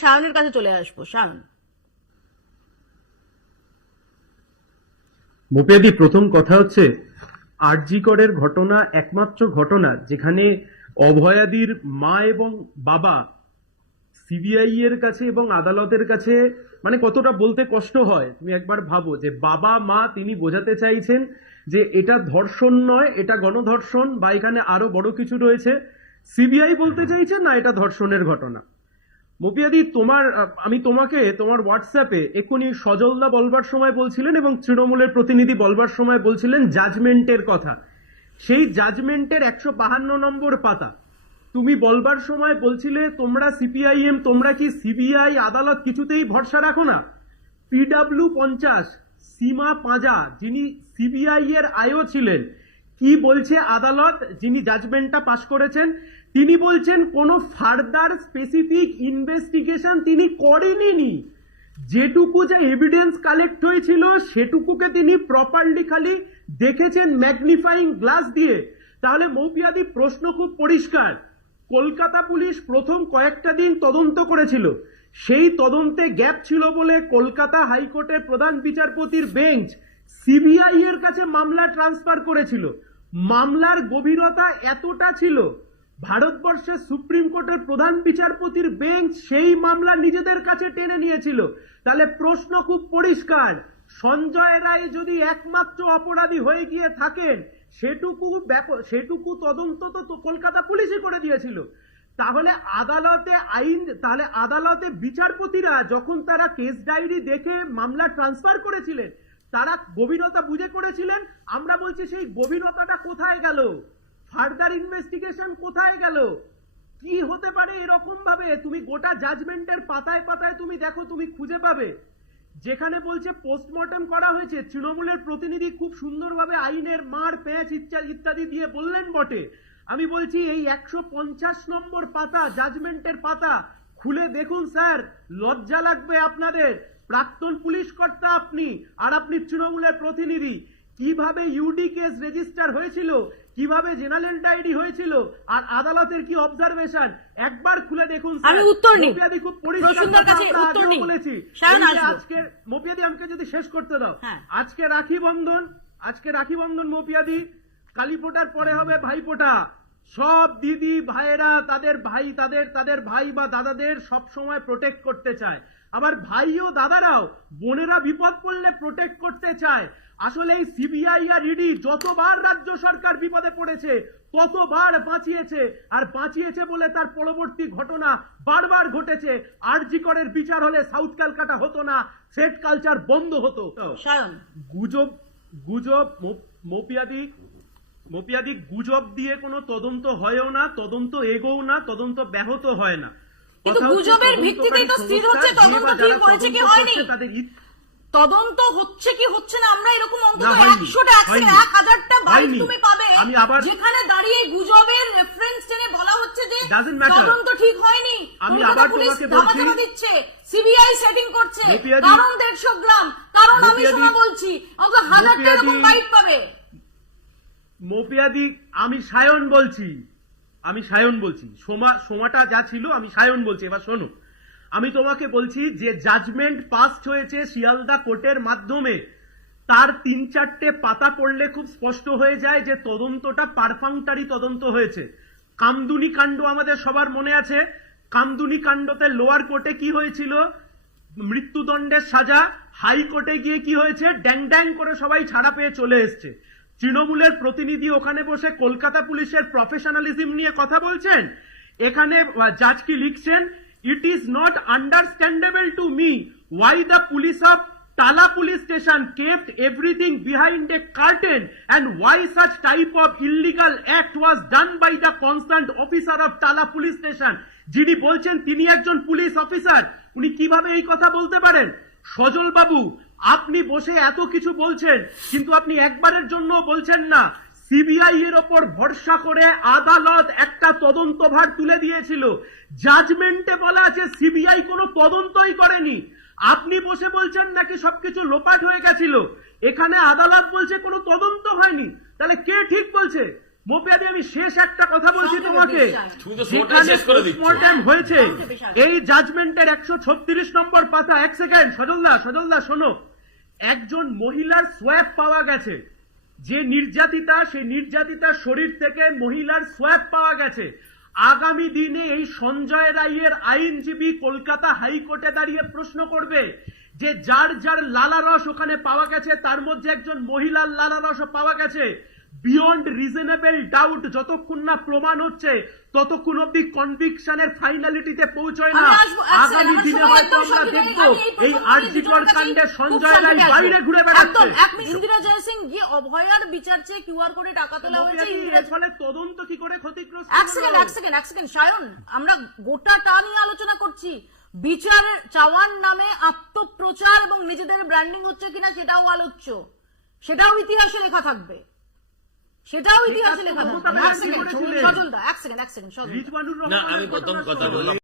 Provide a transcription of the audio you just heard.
সায়নের কাছে চলে আসব সায়ন মুপেদি প্রথম কথা হচ্ছে, আরজিকরের ঘটনা একমাত্র ঘটনা যেখানে অভয়াদির মা এবং বাবা সিবিআই এর কাছে এবং আদালতের কাছে মানে কতটা বলতে কষ্ট হয়, তুমি একবার ভাবো যে বাবা, মা তিনি বোঝাতে চাইছেন যে এটা ধর্ষণ নয়, এটা গণধর্ষণ বা এখানে আরও বড় কিছু রয়েছে। সিবিআই বলতে চাইছে না এটা ধর্ষণের ঘটনা। মপিয়াদি তোমার আমি তোমাকে তোমার হোয়াটসঅ্যাপে এক্ষুনি সজলদা বলবার সময় বলছিলেন এবং তৃণমূলের প্রতিনিধি বলবার সময় বলছিলেন জাজমেন্টের কথা। সেই জাজমেন্টের একশো বাহান্ন নম্বর পাতা। তুমি বলবার সময় বলছিলে, তোমরা সিপিআইএম তোমরা কি সিবিআই আদালত কিছুতেই ভরসা রাখো না? পিডাব্লিউ পঞ্চাশ, সীমা পাঁজা, যিনি সিবিআই এর আয়ও ছিলেন কি বলছে আদালত? যিনি জাজমেন্টটা পাশ করেছেন, তিনি বলছেন কোনো ফার্দার স্পেসিফিক ইনভেস্টিগেশন তিনি করেননি। যেটুকু যে এভিডেন্স কালেক্ট হয়েছিল, সেটুকুকে তিনি প্রপারলি খালি দেখেছেন ম্যাগনিফাইং গ্লাস দিয়ে। তাহলে মৌপিয়াদি, প্রশ্ন খুব পরিষ্কার। কলকাতা পুলিশ প্রথম কয়েকটা দিন তদন্ত করেছিল। সেই তদন্তে গ্যাপ ছিল বলে কলকাতা হাইকোর্টের প্রধান বিচারপতির বেঞ্চ সিবিআই এর কাছে মামলা ট্রান্সফার করেছিল। মামলার গভীরতা এতটা ছিল, ভারতবর্ষের সুপ্রিম কোর্টের প্রধান বিচারপতির বেঞ্চ সেই মামলা নিজেদের কাছে টেনে নিয়েছিল। তাহলে প্রশ্ন খুব পরিষ্কার, সঞ্জয় রায় যদি একমাত্র অপরাধী হয়ে গিয়ে থাকেন, সেটুকু সেটুকু তদন্ত তো কলকাতা পুলিশই করে দিয়েছিল। তাহলে আদালতে আইন তাহলে আদালতে বিচারপতিরা যখন তারা কেস ডায়েরি দেখে মামলা ট্রান্সফার করেছিলেন তারা গভীরতা বুঝে করেছিলেন। আমরা বলছি, সেই গভীরতাটা কোথায় গেল? ফার্দার ইনভেস্টিগেশন কোথায় গেল? কি হতে পারে এরকম ভাবে তুমি গোটা জাজমেন্টের পাতায় পাতায় তুমি দেখো, তুমি খুঁজে পাবে। যেখানে বলছে পোস্টমর্টম করা হয়েছে। তৃণমূলের প্রতিনিধি খুব সুন্দরভাবে আইনের মার, প্যাঁচ ইত্যাদি ইত্যাদি দিয়ে বললেন বটে। আমি বলছি, এই একশো পঞ্চাশ নম্বর পাতা জাজমেন্টের পাতা, খুলে দেখুন স্যার। লজ্জা লাগবে আপনাদের। প্রাক্তন পুলিশ কর্তা আপনি আর আপনি তৃণমূলের প্রতিনিধি। কীভাবে ইউডি কেস রেজিস্টার হয়েছিল কীভাবে জেনারেল ডায়েরি হয়েছিল আর আদালতের কি অবজারভেশন একবার খুলে দেখুন আমি উত্তর নিই। খুব পরিষ্কার কাছে উত্তর বলেছি। আজকে মপিয়াদি আমাকে যদি শেষ করতে দাও। হ্যাঁ। আজকে রাখি বন্ধন আজকে রাখি বন্ধন মপিয়াদি কালী ফোটার পরে হবে ভাই ফোটা সব দিদি ভাইয়েরা তাদের ভাই তাদের তাদের ভাই বা দাদাদের সব সময় প্রোটেক্ট করতে চায়। আবার ভাই ও দাদারাও বোনেরা বিপদ পড়লে প্রোটেক্ট করতে চায়। আসলে এই সিবিআই আর ইডি যতবার রাজ্য সরকার বিপদে পড়েছে ততবার বাঁচিয়েছে। আর বাঁচিয়েছে বলে তার পরবর্তী ঘটনা বারবার ঘটেছে। আরজি করের বিচার হলে সাউথ ক্যালকাটা হতো না সেট কালচার বন্ধ হতো। গুজব গুজব মপিয়াদি মপিয়াদি গুজব দিয়ে কোনো তদন্ত হয়ও না তদন্ত এগোও না তদন্ত ব্যাহত হয় না। কিন্তু গুজবের ভিত্তিতেই তো স্থির হচ্ছে তদন্ত ঠিক হয়েছে কি হয়নি? তদন্ত হচ্ছে কি হচ্ছে না আমরা এরকম অন্তত একশোটা। এক হাজারটা বাইক তুমি পাবে যেখানে দাঁড়িয়ে গুজবের রেফারেন্স টেনে বলা হচ্ছে যে তদন্ত ঠিক হয়নি। আমি আবার তোমাকে বলছি- দিচ্ছে সিবিআই সেটিং করছে। কারণ দেড়শো গ্রাম কারণ আমি শোনা বলছি অন্তত হাজারটা এরকম বাইক পাবে। মপিয়াদি আমি সায়ন বলছি। আমি সায়ন বলছি। সোমা, সোমাটা যা ছিল, আমি সায়ন বলছি। এবার শোনো। আমি তোমাকে বলছি যে জাজমেন্ট পাস্ট হয়েছে শিয়ালদা কোর্টের মাধ্যমে, তার তিন চারটে পাতা পড়লে খুব স্পষ্ট হয়ে যায় যে তদন্তটা পারফাংটারি তদন্ত হয়েছে। কামদুনি কাণ্ড আমাদের সবার মনে আছে। কামদুনি কাণ্ডতে লোয়ার কোর্টে কি হয়েছিল? মৃত্যুদণ্ডের সাজা হাইকোর্টে গিয়ে কি হয়েছে? ড্যাং ড্যাং করে সবাই ছাড়া পেয়ে চলে এসছে। তৃণমূলের প্রতিনিধি ওখানে বসে কলকাতা পুলিশের প্রফেশনালিজম নিয়ে কথা বলছেন। এখানে জাজ কি লিখছেন it is not understandable to me why the police of Tala police station kept everything behind a curtain and why such type of illegal act was done by the constant officer of Tala police station যিনি বলছেন, তিনি একজন police officer উনি কীভাবে এই কথা বলতে পারেন? সজল বাবু আপনি বসে এত কিছু বলছেন কিন্তু আপনি একবারের জন্য বলছেন না। সিবিআই এর ওপর ভরসা করে আদালত একটা তদন্তভার তুলে দিয়েছিল। জাজমেন্টে বলা আছে সিবিআই কোনো তদন্তই করেনি। আপনি বসে বলছেন নাকি সবকিছু লোপাট হয়ে গেছিল। এখানে আদালত বলছে কোনো তদন্ত হয়নি। তাহলে কে ঠিক বলছে? মোপিয়াদি আমি শেষ একটা কথা বলছি তোমাকে। যেখানে postmortem হয়েছে। এই জাজমেন্টের একশো ছত্রিশ নম্বর পাতা এক সেকেন্ড সজলদা সজলদা শোনো। একজন মহিলার সোয়াব পাওয়া গেছে। যে নির্যাতিতা, সেই নির্যাতিতার শরীর থেকে মহিলার সোয়াব পাওয়া গেছে। আগামী দিনে এই সঞ্জয় রায়ের আইনজীবী কলকাতা হাইকোর্টে দাঁড়িয়ে প্রশ্ন করবে যে যার যার লালারস ওখানে পাওয়া গেছে, তার মধ্যে একজন মহিলার লালারসও পাওয়া গেছে। বিয়ন্ড রিজনেবল ডাউট যতক্ষণ না প্রমাণ হচ্ছে ততক্ষণ অব্দি কনভিকশনের ফাইনালিটিতে পৌঁছয় না। আগামী দিনে হয়তো আমরা দেখব এই আরজিকর কাণ্ডে সঞ্জয় রায় বাইরে ঘুরে বেড়াচ্ছে। ইন্দিরা জয়সিং যে অভয়ার বিচার চেয়ে কিউআর কোডে টাকা তোলা হয়েছে এর ফলে তদন্ত কি করে ক্ষতিগ্রস্ত এক সেকেন্ড এক সেকেন্ড এক সেকেন্ড সায়ন আমরা গোটাটা নিয়ে আলোচনা করছি। বিচার চাওয়ার নামে আত্মপ্রচার এবং নিজেদের ব্র্যান্ডিং হচ্ছে কিনা সেটাও আলোচ্য। সেটাও ইতিহাসে লেখা থাকবে। সেটাও ইতিহাসে লেখা এক সেকেন্ড এক সেকেন্ড এক সেকেন্ড সজলদা না আমি প্রথম কথা শোনো। বলি